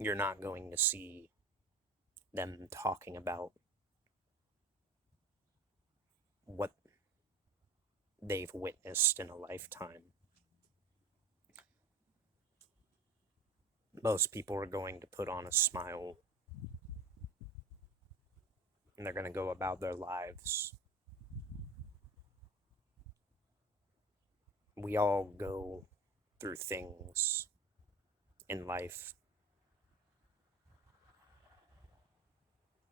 you're not going to see them talking about what they've witnessed in a lifetime. Most people are going to put on a smile and they're going to go about their lives. We all go through things in life,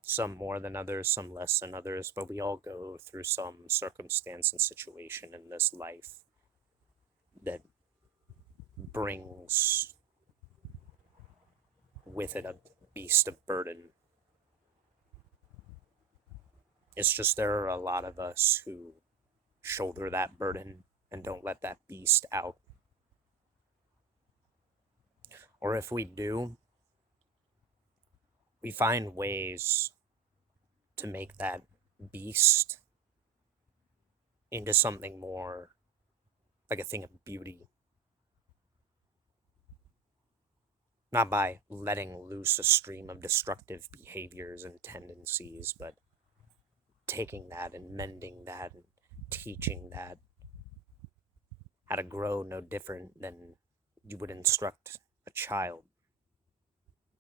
some more than others, some less than others, but we all go through some circumstance and situation in this life that brings with it a beast of burden. It's just there are a lot of us who shoulder that burden and don't let that beast out. Or if we do, we find ways to make that beast into something more like a thing of beauty. Not by letting loose a stream of destructive behaviors and tendencies, but taking that and mending that and teaching that how to grow no different than you would instruct a child,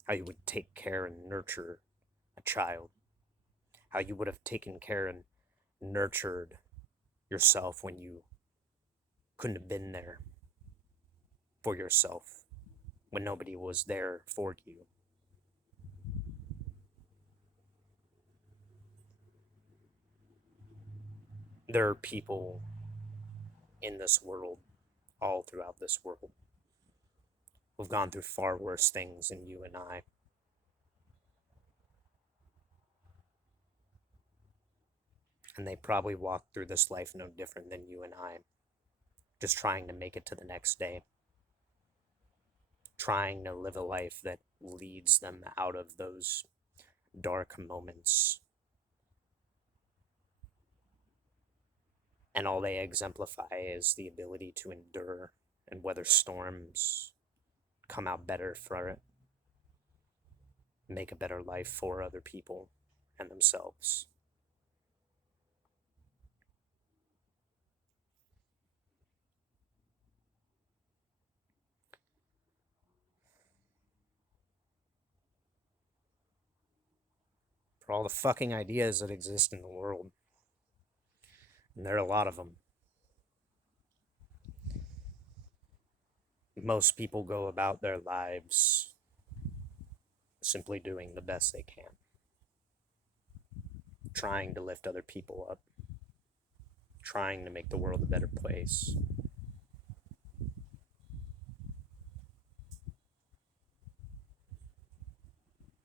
how you would take care and nurture a child, how you would have taken care and nurtured yourself when you couldn't have been there for yourself, when nobody was there for you. There are people in this world, all throughout this world, who've gone through far worse things than you and I. And they probably walked through this life no different than you and I, just trying to make it to the next day, trying to live a life that leads them out of those dark moments. And all they exemplify is the ability to endure and weather storms, come out better for it, make a better life for other people and themselves. For all the fucking ideas that exist in the world, and there are a lot of them, most people go about their lives simply doing the best they can, trying to lift other people up, trying to make the world a better place.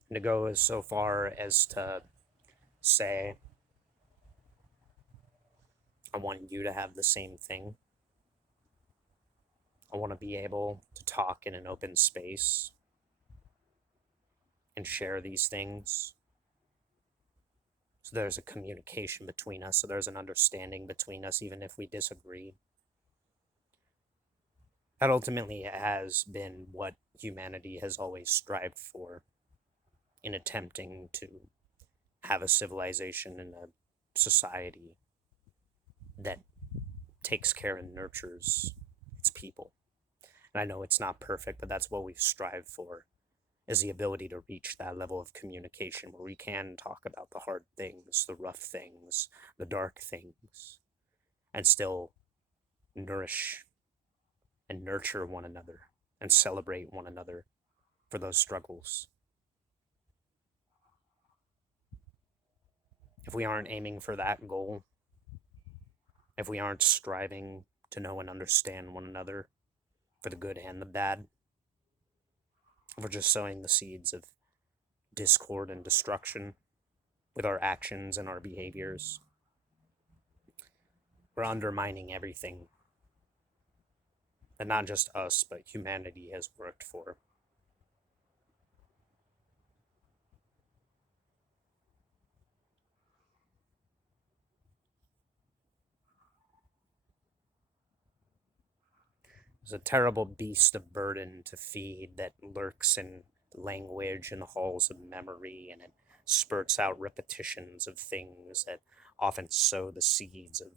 And to go as so far as to say, I want you to have the same thing. I want to be able to talk in an open space and share these things. So there's a communication between us, so there's an understanding between us, even if we disagree. That ultimately has been what humanity has always strived for in attempting to have a civilization and a society that takes care and nurtures its people. And I know it's not perfect, but that's what we've strived for, is the ability to reach that level of communication where we can talk about the hard things, the rough things, the dark things, and still nourish and nurture one another and celebrate one another for those struggles. If we aren't aiming for that goal, if we aren't striving to know and understand one another for the good and the bad, if we're just sowing the seeds of discord and destruction with our actions and our behaviors, we're undermining everything that not just us, but humanity has worked for. There's a terrible beast of burden to feed that lurks in language in the halls of memory, and it spurts out repetitions of things that often sow the seeds of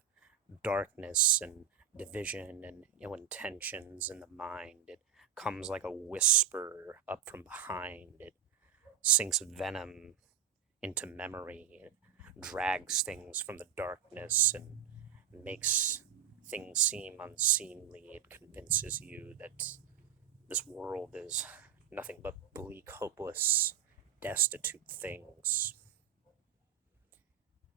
darkness and division and ill intentions in the mind. It comes like a whisper up from behind. It sinks venom into memory. It drags things from the darkness and makes things seem unseemly. It convinces you that this world is nothing but bleak, hopeless, destitute things.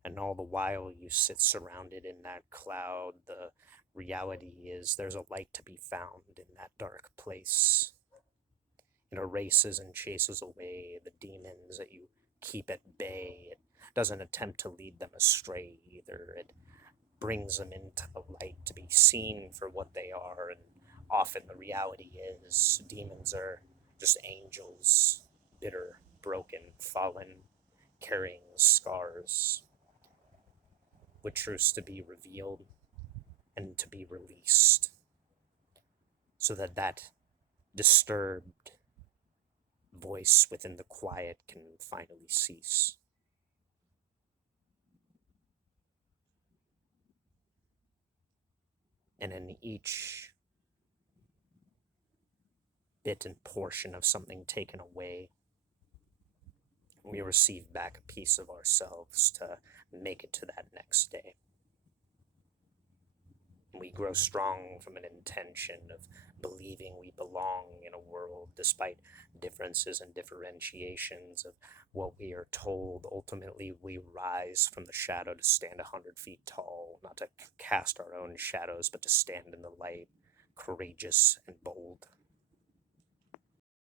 And all the while you sit surrounded in that cloud, the reality is there's a light to be found in that dark place. It erases and chases away the demons that you keep at bay. It doesn't attempt to lead them astray either. It brings them into the light to be seen for what they are. And often the reality is demons are just angels, bitter, broken, fallen, carrying scars, with truths to be revealed and to be released, so that that disturbed voice within the quiet can finally cease. And in each bit and portion of something taken away, we receive back a piece of ourselves to make it to that next day. We grow strong from an intention of believing we belong in a world despite differences and differentiations of what we are told. Ultimately, we rise from the shadow to stand 100 feet tall, not to cast our own shadows, but to stand in the light, courageous and bold.